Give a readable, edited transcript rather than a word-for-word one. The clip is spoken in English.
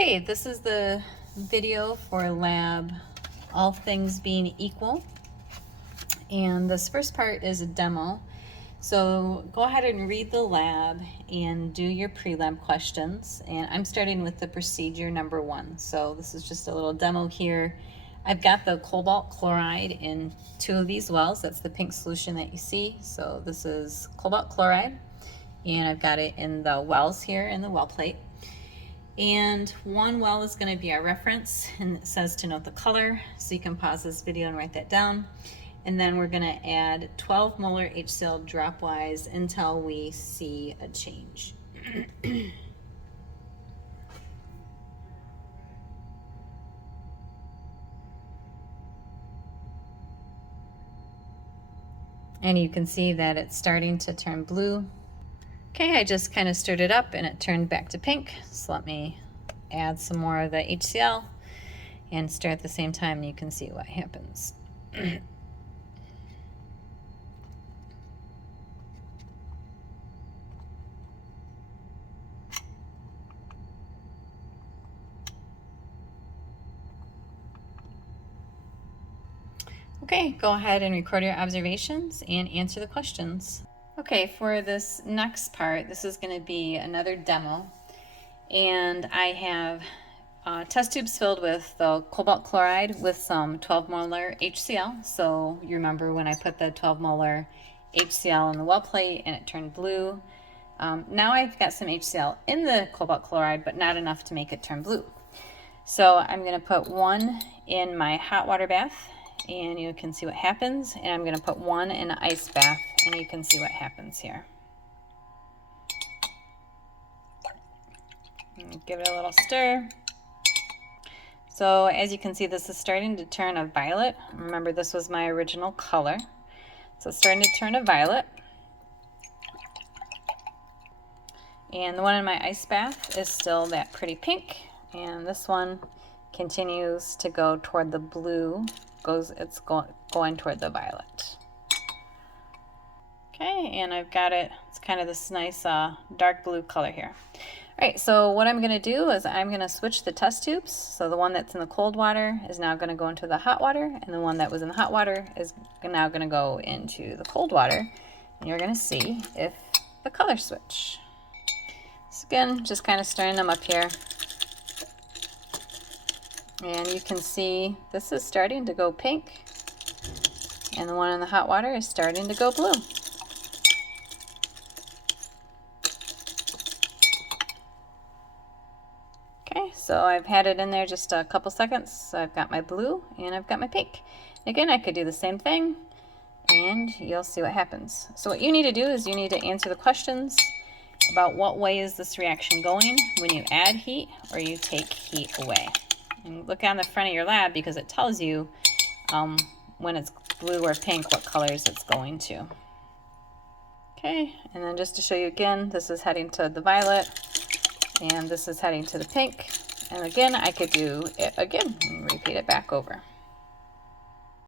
Okay, this is the video for lab All Things Being Equal. And this first part is a demo. So go ahead and read the lab and do your pre-lab questions. And I'm starting with the procedure number 1. So this is just a little demo here. I've got the cobalt chloride in 2 of these wells. That's the pink solution that you see. So this is cobalt chloride. And I've got it in the wells here in the well plate. And one well is going to be our reference, and it says to note the color, so you can pause this video and write that down. And then we're going to add 12 molar HCl dropwise until we see a change. And you can see that it's starting to turn blue. Okay, I just kind of stirred it up and it turned back to pink. So let me add some more of the HCl and stir at the same time and you can see what happens. Okay, go ahead and record your observations and answer the questions. Okay, for this next part, this is going to be another demo, and I have test tubes filled with the cobalt chloride with some 12 molar HCl. So you remember when I put the 12 molar HCl in the well plate and it turned blue. Now I've got some HCl in the cobalt chloride, but not enough to make it turn blue. So I'm going to put one in my hot water bath, and you can see what happens. And I'm going to put one in an ice bath, and you can see what happens here. Give it a little stir. So as you can see, this is starting to turn a violet. Remember, this was my original color. So it's starting to turn a violet. And the one in my ice bath is still that pretty pink. And this one continues to go toward the blue. It's going toward the violet. Okay, and I've got it. It's kind of this nice dark blue color here. All right, so what I'm going to do is I'm going to switch the test tubes. So the one that's in the cold water is now going to go into the hot water, and the one that was in the hot water is now going to go into the cold water. And you're going to see if the color switch. So again, just kind of stirring them up here. And you can see this is starting to go pink, and the one in the hot water is starting to go blue. Okay, so I've had it in there just a couple seconds. So I've got my blue and I've got my pink. Again, I could do the same thing and you'll see what happens. So what you need to do is you need to answer the questions about what way is this reaction going when you add heat or you take heat away. And look on the front of your lab because it tells you when it's blue or pink what colors it's going to. Okay, and then just to show you again, this is heading to the violet and this is heading to the pink. And again, I could do it again and repeat it back over.